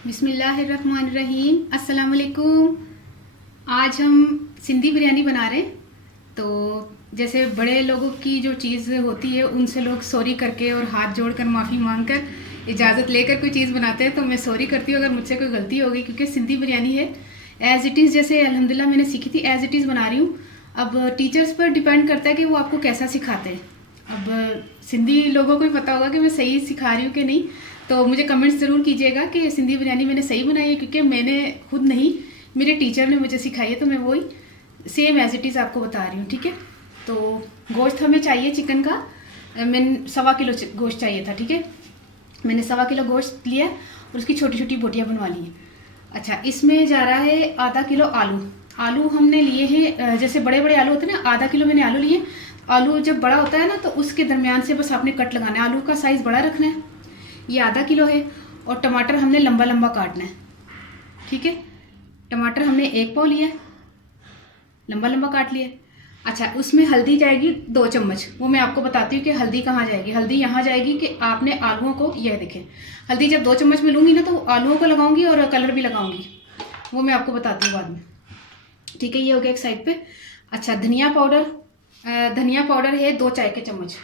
बिस्मिल्लाहिर्रहमानिर्रहीम। अस्सलाम वालेकुम। आज हम सिंधी बिरयानी बना रहे हैं। तो जैसे बड़े लोगों की जो चीज़ होती है उनसे लोग सॉरी करके और हाथ जोड़कर माफ़ी मांगकर इजाज़त लेकर कोई चीज़ बनाते हैं, तो मैं सॉरी करती हूँ अगर मुझसे कोई गलती हो गई, क्योंकि सिंधी बिरयानी है एज़ इट इज़, जैसे अल्हम्दुलिल्लाह मैंने सीखी थी एज़ इट इज़ बना रही हूँ। अब टीचर्स पर डिपेंड करता है कि वो आपको कैसा सिखाते हैं। अब सिंधी लोगों को ही पता होगा कि मैं सही सिखा रही हूँ कि नहीं, तो मुझे कमेंट्स ज़रूर कीजिएगा कि सिंधी बिरयानी मैंने सही बनाई है, क्योंकि मैंने खुद नहीं, मेरे टीचर ने मुझे सिखाई है, तो मैं वही सेम एज इट इज़ आपको बता रही हूँ। ठीक है, तो गोश्त हमें चाहिए चिकन का, मैंने 1.25 किलो गोश्त चाहिए था। ठीक है, मैंने 1.25 किलो गोश्त लिया और उसकी छोटी छोटी बोटियाँ बनवा ली हैं। अच्छा, इसमें जा रहा है आधा किलो आलू। आलू हमने लिए हैं, जैसे बड़े बड़े आलू होते हैं ना, आधा किलो मैंने आलू लिए। आलू जब बड़ा होता है ना, तो उसके दरमियान से बस आपने कट लगाना है, आलू का साइज़ बड़ा रखना है। ये आधा किलो है। और टमाटर हमने लंबा लंबा काटना है। ठीक है, टमाटर हमने 1 पाव लिया है, लंबा लंबा काट लिया। अच्छा, उसमें हल्दी जाएगी 2 चम्मच। वो मैं आपको बताती हूँ कि हल्दी कहाँ जाएगी। हल्दी यहाँ जाएगी कि आपने आलूओं को, यह देखें, हल्दी जब 2 चम्मच में लूँगी ना, तो आलूओं को लगाऊंगी और कलर भी लगाऊंगी, वो मैं आपको बताती हूँ बाद में। ठीक है, ये हो गया एक साइड पे। अच्छा, धनिया पाउडर है 2 चाय के चम्मच।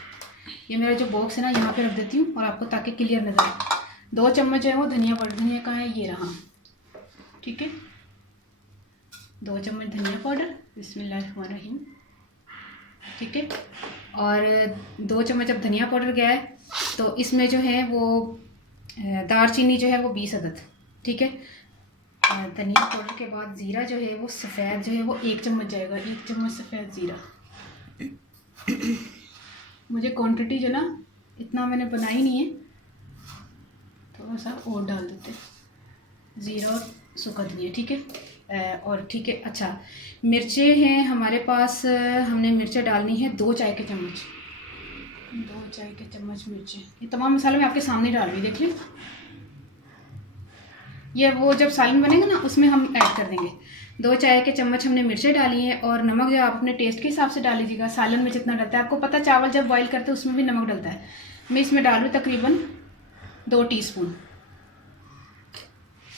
ये मेरा जो बॉक्स है ना, यहाँ पे रख देती हूँ और आपको ताकि क्लियर नजर आए। 2 चम्मच जो है वो धनिया पाउडर, धनिया कहाँ है, ये रहा। ठीक है, 2 चम्मच धनिया पाउडर, बिस्मिल्लाहिर्रहमानिर्रहीम। ठीक है, और 2 चम्मच अब धनिया पाउडर गया है, तो इसमें जो है वो दालचीनी जो है वो 20 अदद। ठीक है, धनिया पाउडर के बाद ज़ीरा जो है वो सफ़ेद जो है वो 1 चम्मच जाएगा, 1 चम्मच सफ़ेद ज़ीरा। मुझे क्वांटिटी जो ना इतना मैंने बनाई नहीं है, थोड़ा सा और डाल देते हैं ज़ीरा और सूखा धनिया। ठीक है, और ठीक है। अच्छा, मिर्चें हैं हमारे पास, हमने मिर्चें डालनी है 2 चाय के चम्मच, 2 चाय के चम्मच मिर्चें। ये तमाम मसाले मैं आपके सामने डाल रही, देख लें। ये वो जब सालन बनेगा ना, उसमें हम ऐड कर देंगे। 2 चाय के चम्मच हमने मिर्चें डाली हैं, और नमक जो आप अपने टेस्ट के हिसाब से डाल लीजिएगा। सालन में जितना डलता है आपको पता, चावल जब बॉईल करते हैं उसमें भी नमक डलता है। मैं इसमें डालूँ तकरीबन 2 टीस्पून।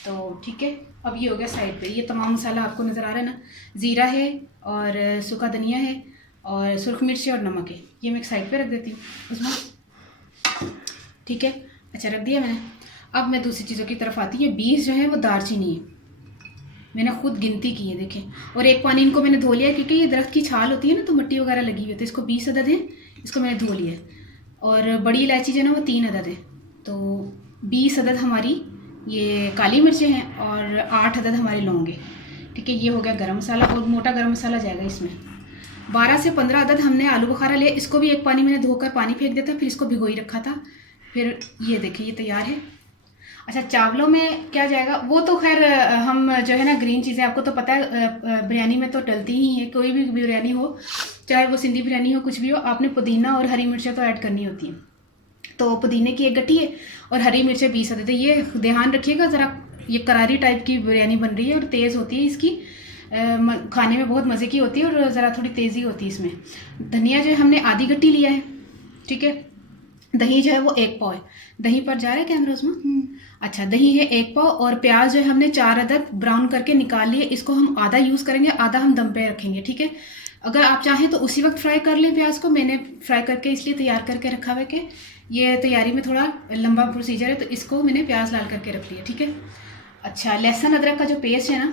तो ठीक है, अब ये हो गया साइड पे। ये तमाम मसाला आपको नज़र आ रहा है ना, ज़ीरा है और सूखा धनिया है और सुरख मिर्च है और नमक है। ये मैं एक साइड पे रख देती हूँ उसमें। ठीक है, अच्छा रख दिया मैंने। अब मैं दूसरी चीज़ों की तरफ आती है। 20 जो है वो दालचीनी है, मैंने खुद गिनती की है, देखें। और एक पानी इनको मैंने धो लिया, क्योंकि ये दरख्त की छाल होती है ना, तो मिट्टी वगैरह लगी हुई है, तो इसको 20 अदद है, इसको मैंने धो लिया है। और बड़ी इलायची जो है ना वो 3 अदद है, तो 20 अदद हमारी ये काली मिर्चें हैं और 8 अदद हमारे लौंग है। ठीक है, ये हो गया गरम मसाला, और मोटा गरम मसाला जाएगा इसमें। 12 से 15 अदद हमने आलू बुखारा लिया, इसको भी एक पानी मैंने धोकर पानी फेंक दिया था, फिर इसको भिगोई रखा था। फिर ये देखिए ये तैयार है। अच्छा, चावलों में क्या जाएगा वो तो खैर हम जो है ना, ग्रीन चीज़ें आपको तो पता है बिरयानी में तो डलती ही है। कोई भी बिरयानी हो, चाहे वो सिंधी बिरयानी हो, कुछ भी हो, आपने पुदीना और हरी मिर्चें तो ऐड करनी होती हैं। तो पुदीने की 1 गट्ठी है और हरी मिर्चें 20 अदद है। ये ध्यान रखिएगा ज़रा, ये करारी टाइप की बिरयानी बन रही है और तेज़ होती है इसकी, खाने में बहुत मज़े की होती है और ज़रा थोड़ी तेज़ी होती है इसमें। धनिया जो है हमने आधी गट्ठी लिया है। ठीक है, दही जो है वो 1 पाव है। दही पर जा रहा है कैमरा उसमें। अच्छा, दही है 1 पाव, और प्याज जो है हमने 4 अदद ब्राउन करके निकाल लिए। इसको हम आधा यूज़ करेंगे, आधा हम दम पे रखेंगे। ठीक है, अगर आप चाहें तो उसी वक्त फ्राई कर लें प्याज को। मैंने फ्राई करके इसलिए तैयार करके रखा हुआ है कि ये तैयारी में थोड़ा लंबा प्रोसीजर है, तो इसको मैंने प्याज लाल करके रख लिया। ठीक है, अच्छा, लहसुन अदरक का जो पेस्ट है ना,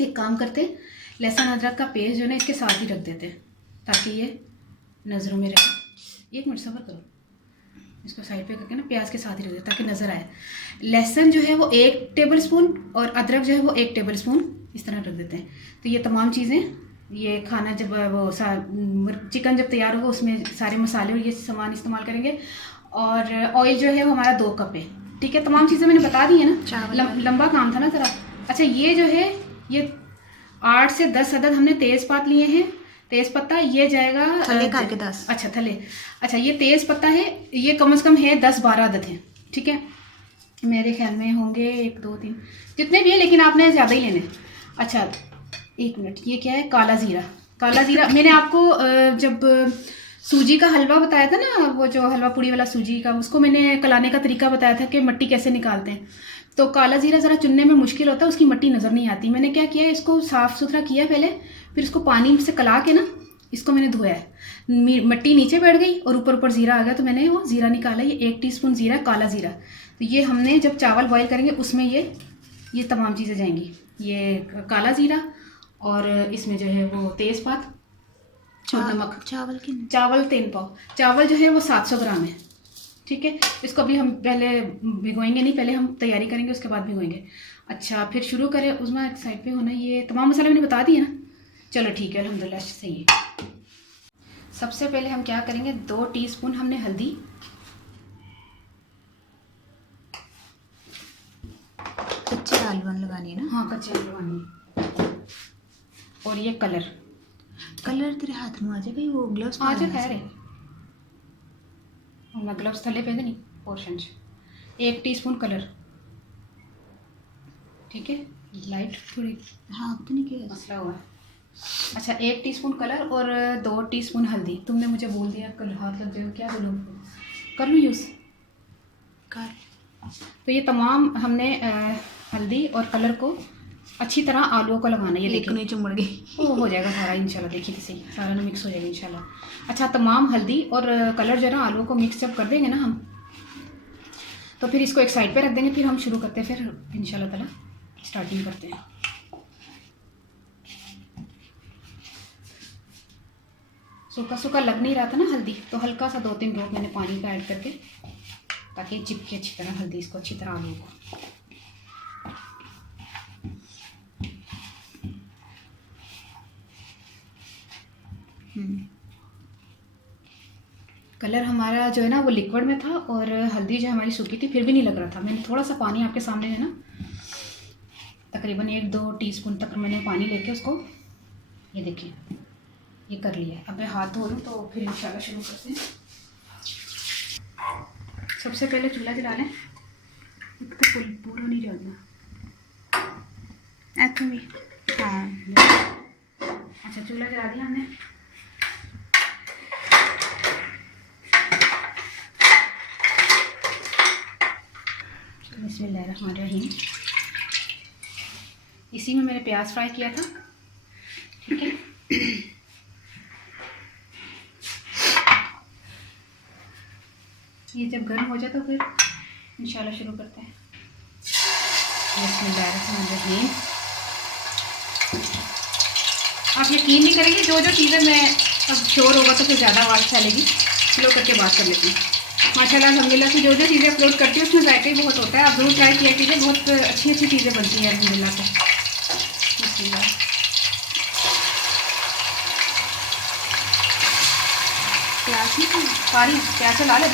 एक काम करते हैं, लहसुन अदरक का पेस्ट जो है ना इसके साथ ही रख देते हैं, ताकि ये नज़रों में रहे। 1 मिनट सब्र करो, इसको साइड पे करके ना प्याज के साथ ही रख देते ताकि नज़र आए। लहसुन जो है वो 1 टेबल स्पून और अदरक जो है वो 1 टेबल स्पून, इस तरह रख देते हैं। तो ये तमाम चीज़ें, ये खाना जब वो चिकन जब तैयार होगा उसमें सारे मसाले और ये सामान इस्तेमाल करेंगे। और ऑयल जो है वो हमारा 2 कप है। ठीक है, तमाम चीज़ें मैंने बता दी है ना, लंबा काम था ना ज़रा। अच्छा, ये जो है ये 8 से 10 अदद हमने तेज़पात लिए हैं। तेज़ पत्ता ये जाएगा थले करके 10। अच्छा, थले। अच्छा, ये तेज़ पत्ता है, ये कम से कम है 10-12 अदद है। ठीक है, मेरे ख्याल में होंगे 1 2 3 जितने भी है, लेकिन आपने ज़्यादा ही लेने। अच्छा, 1 मिनट, ये क्या है, काला ज़ीरा। काला ज़ीरा मैंने आपको जब सूजी का हलवा बताया था ना, वो जो हलवा पूड़ी वाला सूजी का, उसको मैंने कलाने का तरीका बताया था कि मट्टी कैसे निकालते हैं। तो काला जीरा ज़रा चुनने में मुश्किल होता है, उसकी मट्टी नज़र नहीं आती। मैंने क्या किया, इसको साफ़ सुथरा किया पहले, फिर इसको पानी से कला के ना इसको मैंने धोया है। मट्टी नीचे बैठ गई और ऊपर ऊपर ज़ीरा आ गया, तो मैंने वो ज़ीरा निकाला। ये 1 टीस्पून ज़ीरा, काला ज़ीरा। तो ये हमने जब चावल बॉयल करेंगे उसमें ये तमाम चीज़ें जाएंगी। ये काला ज़ीरा और इसमें जो है वो तेज़पात और नमक। चावल 3 पाव। चावल जो है वो 700 ग्राम है। ठीक है, इसको भी हम पहले भिगोएंगे नहीं, पहले हम तैयारी करेंगे उसके बाद भिगोएंगे। अच्छा, फिर शुरू करें। उसमें एक साइड पे होना, ये तमाम मसाले मैंने बता दिए ना। चलो ठीक है, अल्हम्दुलिल्लाह सही है। सबसे पहले हम क्या करेंगे, 2 टीस्पून हमने हल्दी, कच्चे आलू लगानी है ना? हाँ कच्चे आलू लगानी है। और ये कलर तेरे हाथ में आ जाएगा, वो ग्लव्स आ जाए खैर है, मैं ग्लव्स थले पे नहीं पोर्शन। 1 टीस्पून कलर, ठीक है, लाइट थोड़ी हाँ तो नहीं किया मसला हुआ है। अच्छा, 1 टीस्पून कलर और 2 टीस्पून हल्दी। तुमने मुझे बोल दिया कल हाथ लग जाएगा, क्या बोलूँ, कर लूँ यूज़ कर। तो ये तमाम हमने हल्दी और कलर को अच्छी तरह आलूओं को लगाना है। ये देखिए नीचे मुड़ गई, वो हो जाएगा सारा इंशाल्लाह। देखिए तो सही, सारा ना मिक्स हो जाएगा इंशाल्लाह। अच्छा, तमाम हल्दी और कलर जो है ना आलूओं को मिक्स जब कर देंगे ना हम, तो फिर इसको एक साइड पे रख देंगे। फिर हम शुरू करते हैं, फिर इंशाल्लाह ताला स्टार्टिंग करते हैं। सूखा सूखा लग नहीं रहा था ना हल्दी, तो हल्का सा 2-3 ड्रॉप मैंने पानी का ऐड करके, ताकि चिपके अच्छी तरह हल्दी इसको अच्छी तरह आलू को। कलर हमारा जो है ना वो लिक्विड में था और हल्दी जो हमारी सूखी थी, फिर भी नहीं लग रहा था। मैंने थोड़ा सा पानी आपके सामने है ना, तकरीबन 1-2 टीस्पून तक मैंने पानी लेके उसको, ये देखिए ये कर लिया है। अब मैं हाथ धो लूँ तो फिर इंशाल्लाह शुरू करते हैं। सबसे पहले चूल्हा जला लें, तो पूरा नहीं जलना ऐसा भी। हाँ अच्छा, चूल्हा जला दिया हमने। बिस्मिल्लाहिर्रहमानिर्रहीम। इसी में मैंने प्याज फ्राई किया था, ठीक है। ये जब गर्म हो जाए तो फिर इंशाल्लाह शुरू करते हैं। बिस्मिल्लाहिर्रहमानिर्रहीम। आप यकीन नहीं करेंगे, जो जो चीज़ें मैं अब शोर होगा तो फिर ज़्यादा आवाज़ फैलेगी, स्लो करके बात कर लेती हूँ। माशाल्लाह अल्हम्दुलिल्लाह से जो जो चीज़ें अपलोड करती हूँ उसमें जायका ही बहुत होता है। आप ज़रूर ट्राई किया कीजिए, बहुत अच्छी अच्छी चीज़ें बनती हैं अल्हम्दुलिल्लाह से। प्याज नहीं सारी प्याज से ला ले।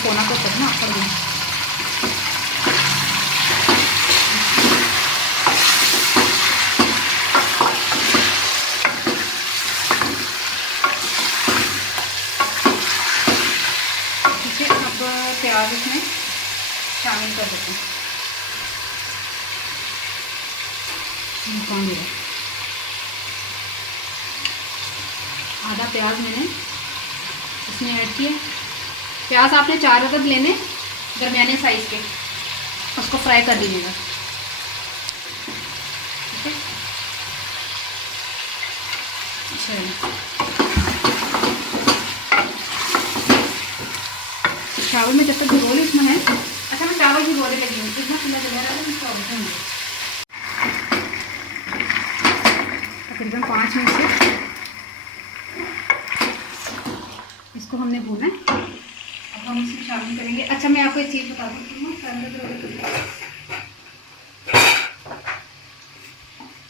कोना को करना पड़ गई। ठीक है, अब प्याज इसमें शामिल कर देते हैं। आधा प्याज मैंने इसमें ऐड किया। प्याज आपने 4 अदद लेने, दरमियाने साइज़ के, उसको फ्राई कर लीजिएगा, ठीक है। चलो, चावल में जब तक भिगो ली इसमें है। अच्छा, मैं चावल भिगोने लगी हूँ, इतना खुला जला रहा है, चावल तकरीबन 5 मिनट से इसको हमने भूना है। अब हम इसमें शामिल करेंगे। अच्छा, मैं आपको एक चीज़ बता दूँ,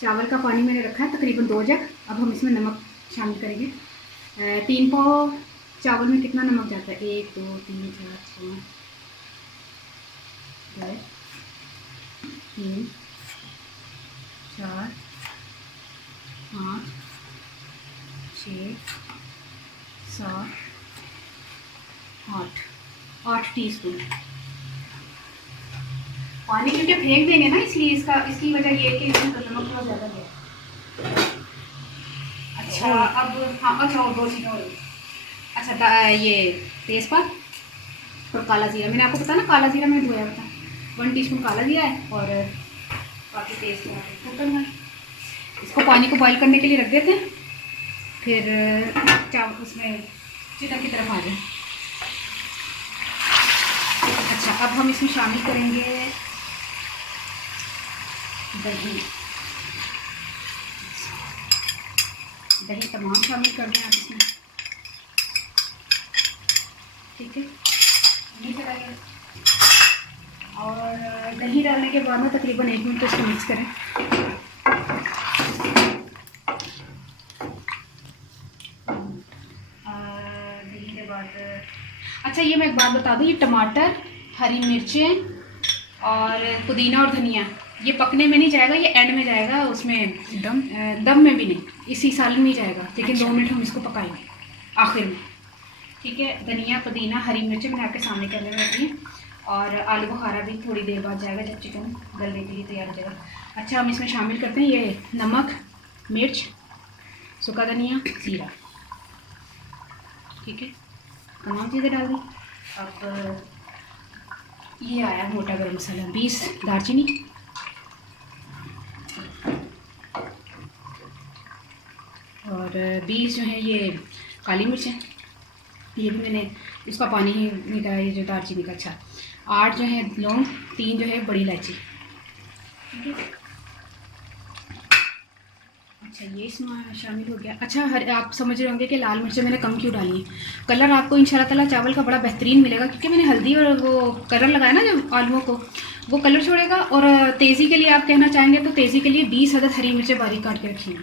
चावल का पानी मैंने रखा है तकरीबन 2 जग। अब हम इसमें नमक शामिल करेंगे। 3 पाव चावल में कितना नमक जाता है? 1 2 3 4 5 6 3 4 5 6 7 8 टीस्पून पानी, क्योंकि फेंक देंगे ना इसलिए इसकी वजह ये है कि इसमें नमक थोड़ा ज़्यादा गया। अच्छा अब हाँ, अच्छा और 2 चीज़ें और। अच्छा ये तेज़पात और काला जीरा, मैंने आपको पता ना काला जीरा मैंने धोया था, 1 टीस्पून काला जीरा है और बाकी तेज़पात है। इसको पानी को बॉईल करने के लिए रख देते हैं, फिर चावल उसमें चिकन की तरफ आ जाए। अच्छा अब हम इसमें शामिल करेंगे दही। दही तमाम शामिल कर दें आप इसमें, ठीक है। दही डालिए और दही डालने के बाद में तकरीबन 1 मिनट इसको मिक्स करें। दही के बाद अच्छा ये मैं एक बात बता दूँ, ये टमाटर, हरी मिर्चें और पुदीना और धनिया ये पकने में नहीं जाएगा, ये एंड में जाएगा, उसमें दम में भी नहीं, इसी सालन में ही जाएगा, लेकिन अच्छा। 2 मिनट हम इसको पकाएंगे आखिर में, ठीक है। धनिया, पुदीना, हरी मिर्चें मैंने आपके सामने करने में रखी है और आलू बुखारा भी थोड़ी देर बाद जाएगा जब चिकन गलने के लिए तैयार हो जाएगा। अच्छा हम इसमें शामिल करते हैं ये नमक, मिर्च, सूखा धनिया, जीरा, ठीक है, तमाम चीज़ें डाल दी। अब ये आया मोटा गरम मसाला, 20 दालचीनी, और 20 जो है ये काली मिर्चें, ये भी मैंने इसका पानी ही निकाला, ये जो दालचीनी का। अच्छा 8 जो है लौंग, 3 जो है बड़ी इलायची, ठीक है। अच्छा ये इसमें शामिल हो गया। अच्छा आप समझ रहे होंगे कि लाल मिर्चें मैंने कम क्यों डाली हैं। कलर आपको इंशाल्लाह ताला चावल का बड़ा बेहतरीन मिलेगा, क्योंकि मैंने हल्दी और वो कलर लगाया ना जब आलूओं को, वो कलर छोड़ेगा। और तेज़ी के लिए आप कहना चाहेंगे तो तेज़ी के लिए 20 अदद हरी मिर्चें बारीक काट के रखी हैं।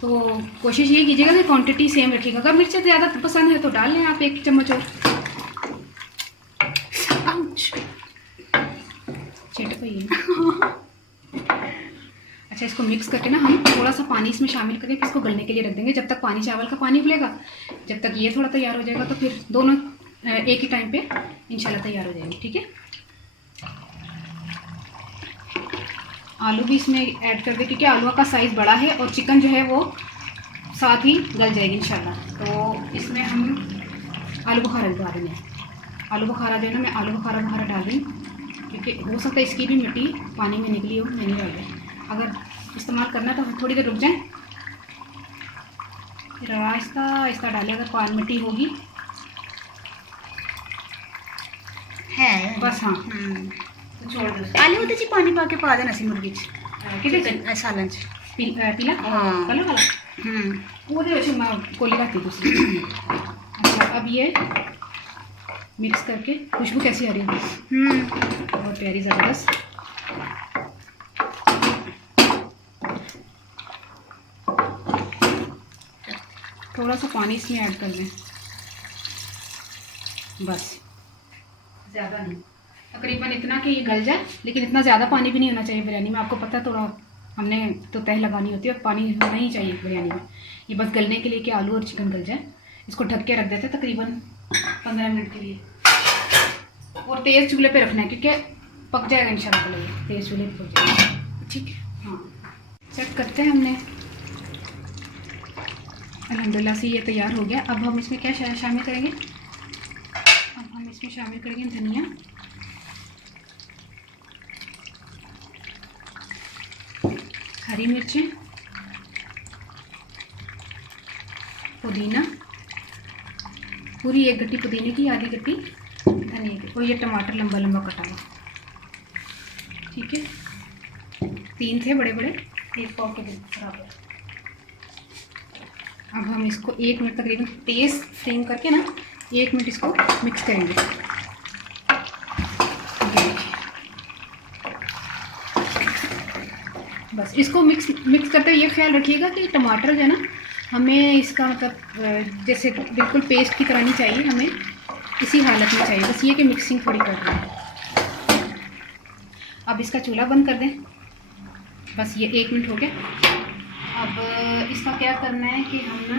तो कोशिश ये कीजिएगा कि क्वान्टिटी सेम रखिएगा। अगर मिर्चें ज़्यादा पसंद है तो डाल लें आप 1 चम्मच और। अच्छा इसको मिक्स करके ना हम थोड़ा सा पानी इसमें शामिल करके इसको गलने के लिए रख देंगे, जब तक पानी चावल का पानी उबलेगा, जब तक ये थोड़ा तैयार हो जाएगा तो फिर दोनों एक ही टाइम पे इंशाल्लाह तैयार हो जाएंगे, ठीक है। आलू भी इसमें ऐड कर दे, क्योंकि आलूओं का साइज़ बड़ा है और चिकन जो है वो साथ ही गल जाएगी इंशाल्लाह। तो इसमें हम आलू बुखारा डाल देंगे। आलू बुखारा जो है ना, मैं आलू बुखारा डाल रही हूँ, क्योंकि हो सकता है इसकी भी मिट्टी पानी में निकली हो, नहीं डाल रही। अगर इस्तेमाल करना तो थोड़ी देर रुक जाएं, फिर आहिस्ता डालें। अगर पानी मिट्टी होगी है बस, हाँ तो छोड़ दो। आलू जी पानी पा के पा देना सी मुर्गी कि सालन पीला हाँ कलर वाला वो मैं कोली लाती दूसरी। अच्छा अब ये मिक्स करके, खुशबू कैसी आ रही है, बहुत प्यारी ज़बरदस्त। थोड़ा सा पानी इसमें ऐड कर दें, बस ज़्यादा नहीं, तकरीबन इतना कि ये गल जाए, लेकिन इतना ज़्यादा पानी भी नहीं होना चाहिए बिरयानी में। आपको पता है थोड़ा हमने तो तह लगानी होती है और पानी होना ही चाहिए बिरयानी में। ये बस गलने के लिए कि आलू और चिकन गल जाए। इसको ढक के रख देते हैं तकरीबन 15 मिनट के लिए, और तेज़ चूल्हे पे रखना है, क्योंकि पक जाएगा इंशाल्लाह ताला, ये तेज़ चूल्हे पे पक जाएगा, ठीक है। हाँ चेक करते हैं हमने, अल्हम्दुलिल्लाह से ये तैयार हो गया। अब हम इसमें क्या शामिल करेंगे, अब हम इसमें शामिल करेंगे धनिया, हरी मिर्चें, पुदीना, पूरी 1 गट्टी पुदीने की, आधी गट्टी धनिया की, और ये टमाटर लंबा लंबा कटा हुआ, ठीक है। 3 थे बड़े बड़े, 1 पाव के बराबर। अब हम इसको 1 मिनट तकरीबन तेज़ फ्लेम करके ना 1 मिनट इसको मिक्स करेंगे। बस इसको मिक्स करते हुए ये ख्याल रखिएगा कि टमाटर जो है ना, हमें इसका मतलब जैसे बिल्कुल पेस्ट की तरह नहीं चाहिए, हमें इसी हालत में चाहिए, बस ये कि मिक्सिंग थोड़ी कर रहे हैं। अब इसका चूल्हा बंद कर दें, बस ये 1 मिनट हो गया। अब इसका क्या करना है कि हम ना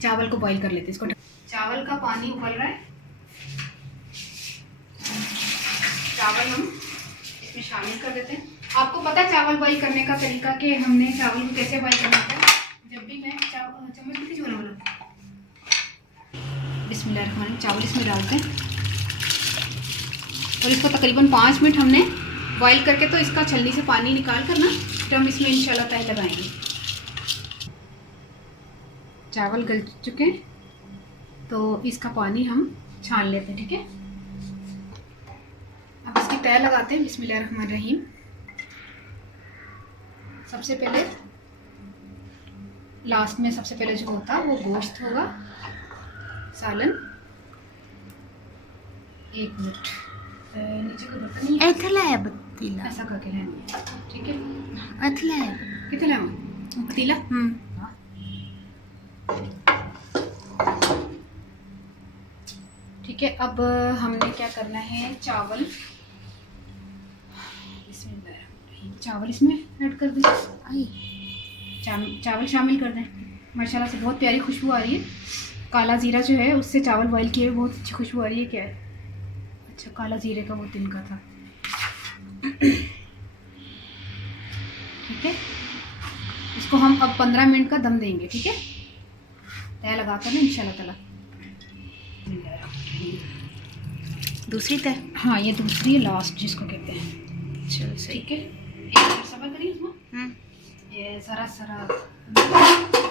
चावल को बॉईल कर लेते हैं। इसको चावल का पानी उबल रहा है, चावल हम इसमें शामिल कर देते हैं। आपको पता है चावल बॉईल करने का तरीका कि हमने चावल को कैसे बॉईल करना है? जब भी मैं चम्मच कितनी जोर वाला बिस्मिल्लाह चावल इसमें डालते हैं और इसको तकरीबन 5 मिनट हमने बॉईल करके, तो इसका छलनी से पानी निकाल कर ना फिर हम इसमें इंशाल्लाह तय लगाएंगे। चावल गल चुके हैं तो इसका पानी हम छान लेते हैं, ठीक है। अब इसकी तय लगाते हैं। बिस्मिल्लाहिर्रहमानिर्रहीम। सबसे पहले लास्ट में सबसे पहले जो होता है वो गोश्त होगा, सालन। 1 मिनट नीचे कोई बर्तन नहीं है, एथला है पतीला ऐसा करके लेनी है, ठीक है। एथला है कितना लेना पतीला? ठीक है। अब हमने क्या करना है, चावल इसमें ऐड कर दें, चावल शामिल कर दें। माशाल्लाह से बहुत प्यारी खुशबू आ रही है। काला ज़ीरा जो है उससे चावल बॉईल किए बहुत अच्छी खुशबू आ रही है। क्या है? अच्छा, काला ज़ीरे का वो तिनका था, ठीक है। इसको हम अब 15 मिनट का दम देंगे, ठीक है। तय लगा कर ना इंशाल्लाह ताला। दूसरी तय? हाँ, ये दूसरी है, लास्ट जिसको कहते हैं। चलो सही। ठीक है, एक मिनट सब्र करिए इसमें। ये सारा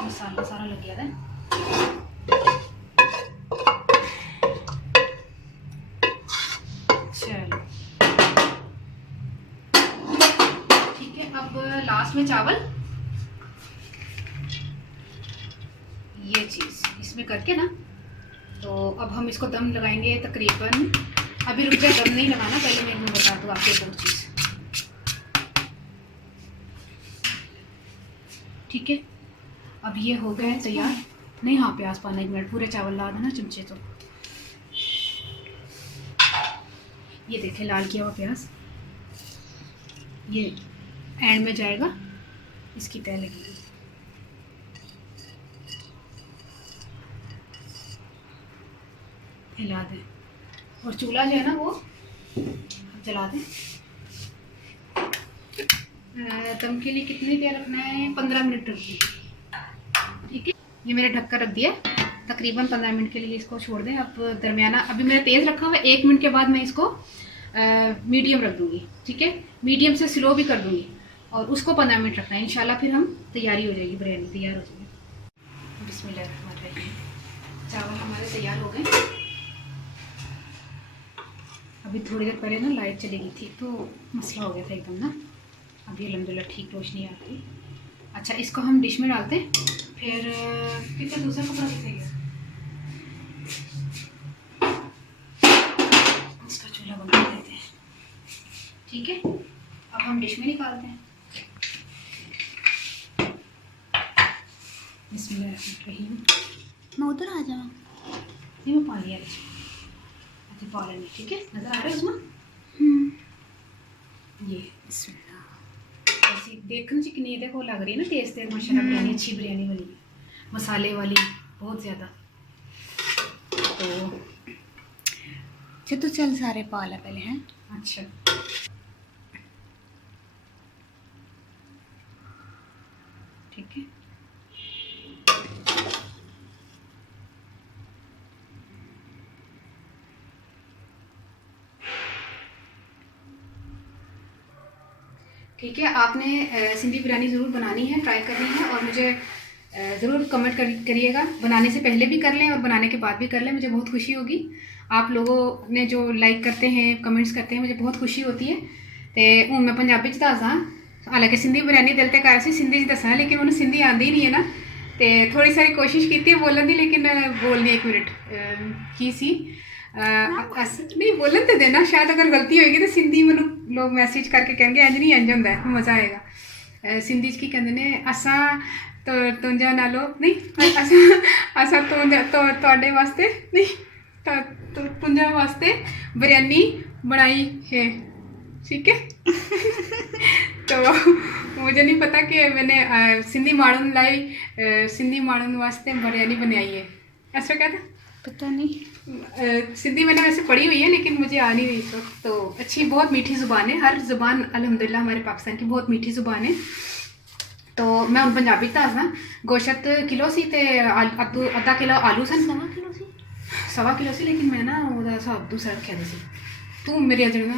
मसाला सारा लग गया था। चलो ठीक है। अब लास्ट में चावल, ये चीज़ इसमें करके ना, तो अब हम इसको दम लगाएंगे तकरीबन। अभी रुक जाए, दम नहीं लगाना, पहले मैं बता दूँ आपको एक और चीज़, ठीक है। अब ये हो गए हैं तैयार। नहीं, हाँ, प्याज पाना 1 मिनट, पूरे चावल ला देना चमचे। तो ये देखें लाल किया हुआ प्याज, ये एंड में जाएगा, इसकी तय लगेगी। हिला दें और चूल्हा जो है ना वो जला दें। दम के लिए कितनी देर रखना है? 15 मिनट रखिए, ठीक है। ये मैंने ढक कर रख दिया तकरीबन 15 मिनट के लिए। इसको छोड़ दें। अब दरमियाना, अभी मैंने तेज़ रखा हुआ है। 1 मिनट के बाद मैं इसको मीडियम रख दूँगी, ठीक है। मीडियम से स्लो भी कर दूँगी और उसको 15 मिनट रखना है। इंशाल्लाह फिर हम तैयारी हो जाएगी, बिरयानी तैयार हो जाएगी। बिस्मिल्लाहिर्रहमानिर्रहीम। चावल हमारे तैयार हो गए। अभी थोड़ी देर पहले ना लाइट चली गई थी तो मसला हो गया था एकदम ना। अभी अल्हम्दुलिल्लाह ठीक रोशनी आ गई। अच्छा, इसको हम डिश में डालते हैं। फिर कितना दूसरा कपड़ा कितने गया, इसका चूल्हा बंद कर देते हैं, ठीक है। अब हम डिश में निकालते हैं। बिस्मिल्लाहिर्रहमानिर्रहीम। मैं उधर आ जाऊँ? नहीं, मैं पा लिया, अच्छा पा लेंगे, ठीक है। नज़र आ रहा है उसमें? ये बिस्मिल्लाह। ऐसी देखने से कितनी देखो लग रही है ना टेस्ट है। माशाल्लाह बिरयानी अच्छी बिरयानी बनी है, मसाले वाली बहुत ज़्यादा। तो चल सारे पाला पहले हैं। अच्छा, ठीक है। ठीक है, आपने सिंधी बिरयानी ज़रूर बनानी है, ट्राई करनी है और मुझे ज़रूर कमेंट करिएगा। बनाने से पहले भी कर लें और बनाने के बाद भी कर लें, मुझे बहुत खुशी होगी। आप लोगों ने जो लाइक करते हैं, कमेंट्स करते हैं, मुझे बहुत खुशी होती है। तो हूँ मैं पंजाबी च दसदा, हालांकि सिंधी बिरयानी दिल ते कर सी सिंधी च दसना, लेकिन मैंने सिंधी आती ही नहीं है ना। तो थोड़ी सारी कोशिश की बोलन की, लेकिन बोलनी 1 मिनट की सी नहीं बोलन तो देना। शायद अगर गलती होएगी तो सिंधी मैं लोग मैसेज करके कहेंगे इंज नहीं इंज होंदा है, मज़ा आएगा। सिंधी च की कहते ने, असा तो तुंजा नालो नहीं, असा तुहाडे वास्ते नहीं, तुंजा वास्ते बिरयानी बनाई है। ठीक है। तो मुझे नहीं पता कि मैंने सिंधी माण्हुनि लाइ सिंधी माण्हुनि वास्ते बिरयानी बनाई है, ऐसा क्या था? पता नहीं। सिंधी मैंने वैसे पढ़ी हुई है लेकिन मुझे आ नहीं रही इस वक्त। तो अच्छी बहुत मीठी ज़ुबान है, हर ज़ुबान अल्हम्दुलिल्लाह हमारे पाकिस्तान की बहुत मीठी ज़ुबान है। तो मैं ਹੁਣ ਪੰਜਾਬੀ ਦੱਸਦਾ। ਗੋਸ਼ਤ ਕਿਲੋ ਸੀ ਤੇ ਅੱਧਾ ਕਿਲੋ ਆਲੂ ਸਨ। सवा किलो ਸੀ ਲੇਕਿਨ ਮੈਂ ਨਾ ਉਹਦਾ ਹਿਸਾਬ ਦੂਸਰਾ ਰੱਖਿਆ ਸੀ। ਤੂੰ ਮੇਰੇ ਅਜਣ ਨਾ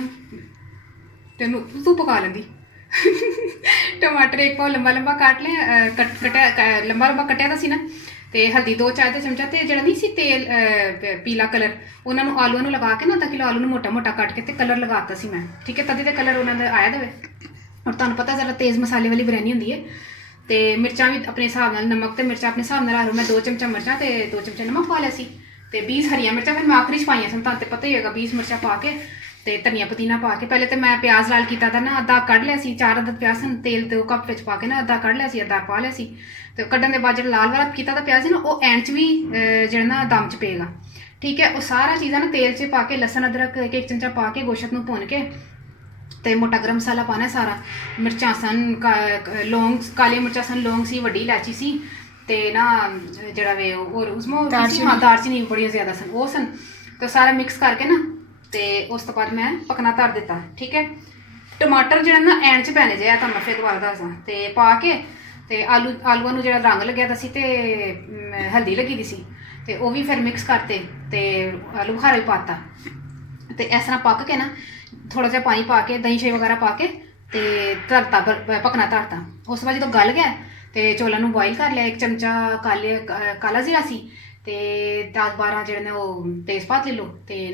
ਤੈਨੂੰ ਤੂੰ ਪਕਾ ਲੈਂਦੀ। ਟਮਾਟਰ ਇੱਕ ਪਾਉ ਲੰਬਾ ਲੰਬਾ ਕੱਟ ਲਿਆ, ਕਟਿਆ ਲੰਬਾ ਲੰਬਾ ਕੱਟਿਆ ਦਾ ਸੀ ਨਾ। ਤੇ ਹਲਦੀ 2 ਚਾय ਦਾ ਚਮਚਾ ਤੇ ਜਿਹੜਾ ਨਹੀਂ ਸੀ ਤੇਲ ਪੀਲਾ ਕਲਰ, ਉਹਨਾਂ ਨੂੰ ਆਲੂਆਂ ਨੂੰ ਲਗਾ ਕੇ ਨਾ ਅੱਧਾ ਕਿਲੋ ਆਲੂ ਨੂੰ ਮੋਟਾ ਮੋਟਾ ਕੱਟ ਕੇ ਤੇ ਕਲਰ ਲਗਾਤਾ ਸੀ ਮੈਂ, ਠੀਕ ਹੈ। ਤਦੀ ਤੇ ਕਲਰ ਉਹਨਾਂ ਦਾ ਆਇਆ ਦੇਵੇ। ਔਰ ਤੁਹਾਨੂੰ ਪਤਾ ਜ਼ਰਾ ਤੇਜ਼ ਮਸਾਲੇ ਵਾਲੀ ਬਿਰਿਆਨੀ ਹੁੰਦੀ ਹੈ। ਤੇ ਮਿਰਚਾਂ ਵੀ ਆਪਣੇ ਹਿਸਾਬ ਨਾਲ, ਨਮਕ ਤੇ ਮਿਰਚਾਂ ਆਪਣੇ ਹਿਸਾਬ ਨਾਲ ਲਾ ਲਓ। ਮੈਂ 2 ਚਮਚਾ ਮਿਰਚਾਂ ਤੇ 2 ਚਮਚੇ ਨਮਕ ਪਾ ਲਿਆ ਸੀ ਤੇ 20 ਹਰੀਆਂ ਮਿਰਚਾਂ ਫਿਰ ਮੈਂ ਆਖਰੀ 'ਚ ਪਾਈਆਂ ਸਨ। ਤੁਹਾਨੂੰ ਤੇ ਪਤਾ ਹੀ ਹੋਏਗਾ 20 ਮਿਰਚਾਂ ਪਾ ਕੇ ਤੇ ਧਨੀਆ ਪੁਦੀਨਾ ਪਾ ਕੇ ਪਹਿਲੇ ਤੇ ਮੈਂ ਪਿਆਜ਼ ਲਾਲ ਕੀਤਾ ਤਾਂ ਨਾ ਅੱਧਾ ਕੱਢ ਲਿਆ ਸੀ। 4 ਅਦਦ ਪਿਆਜ਼ ਸਨ, ਤੇਲ 2 ਕੱਪ ਵਿੱਚ ਪਾ ਕੇ ਨਾ ਅੱਧਾ ਕੱਢ ਲਿਆ ਸੀ, ਅੱਧਾ ਪਾ ਲਿਆ ਸੀ। ਤੇ ਕੱਢਣ ਦੇ ਬਾਅਦ ਜਿਹੜਾ ਲਾਲ ਵਾਲਾ ਕੀਤਾ ਤਾਂ ਪਿਆਜ਼ ਸੀ ਨਾ ਉਹ ਐਂਡ 'ਚ ਵੀ ਜਿਹੜਾ ਨਾ ਦਮ 'ਚ ਪਏਗਾ, ਠੀਕ ਹੈ। ਉਹ ਸਾਰਾ ਚੀਜ਼ਾਂ ਨਾ ਤੇਲ 'ਚ ਪਾ ਕੇ ਲਸਣ ਅਦਰਕ ਇੱਕ ਚਮਚਾ ਪਾ ਕੇ ਗੋਸ਼ਤ ਨੂੰ ਭੁੰਨ ਕੇ ਤੇ ਮੋਟਾ ਗਰਮ ਮਸਾਲਾ ਪਾਣਾ ਸਾਰਾ। ਮਿਰਚਾਂ ਸਨ, ਲੌਂਗ ਕਾਲੀਆਂ ਮਿਰਚਾਂ ਸਨ, ਲੌਂਗ ਸੀ, ਵੱਡੀ ਇਲਾਚੀ ਸੀ ਤੇ ਨਾ ਜਿਹੜਾ ਵੇ ਔਰ ਉਸਮੋ ਦਾਰਚੀਨੀ ਬੜੀਆਂ ਜ਼ਿਆਦਾ ਸਨ, ਉਹ ਸਨ। ਤੇ ਸਾਰਾ ਮਿਕਸ ਕਰਕੇ ਨਾ ਤੇ ਉਸ ਤੋਂ ਬਾਅਦ ਮੈਂ ਪਕਣਾ ਧਰ ਦਿੱਤਾ, ਠੀਕ ਹੈ। ਟਮਾਟਰ ਜਿਹੜਾ ਨਾ ਐਂਡ 'ਚ ਪੈਣੇ ਜੇ ਤੁਹਾਨੂੰ ਮੈਂ ਫਿਰ ਦੁਬਾਰਾ ਦੱਸਦਾ। ਤੇ ਪਾ ਕੇ ਤੇ ਆਲੂਆਂ ਨੂੰ ਜਿਹੜਾ ਰੰਗ ਲੱਗਿਆ ਦਾ ਸੀ ਤੇ ਹਲਦੀ ਲੱਗੀ ਦੀ ਸੀ ਤੇ ਉਹ ਵੀ ਫਿਰ ਮਿਕਸ ਕਰਤੇ ਤੇ ਆਲੂ ਬੁਖਾਰਾ ਵੀ ਪਾਤਾ ਤੇ ਇਸ ਤਰ੍ਹਾਂ ਪੱਕ ਕੇ ਨਾ ਥੋੜਾ ਜਿਹਾ ਪਾਣੀ ਪਾ ਕੇ ਦਹੀਂ ਸ਼ੇ ਵਗੈਰਾ ਪਾ ਕੇ ਤੇ ਧਰਤਾ ਪਕਣਾ ਧਰਤਾ। ਉਸ ਤੋਂ ਬਾਅਦ ਜਦੋਂ ਗਲ ਗਿਆ ਤੇ ਚੌਲਾਂ ਨੂੰ ਬੋਇਲ ਕਰ ਲਿਆ। 1 ਚਮਚਾ ਕਾਲਾ ਜ਼ੀਰਾ ਸੀ ਤੇ 10-12 ਜਿਹੜੇ ਨੇ ਉਹ ਤੇਜ਼ਪਾਤ ਲੈ ਲਓ ਤੇ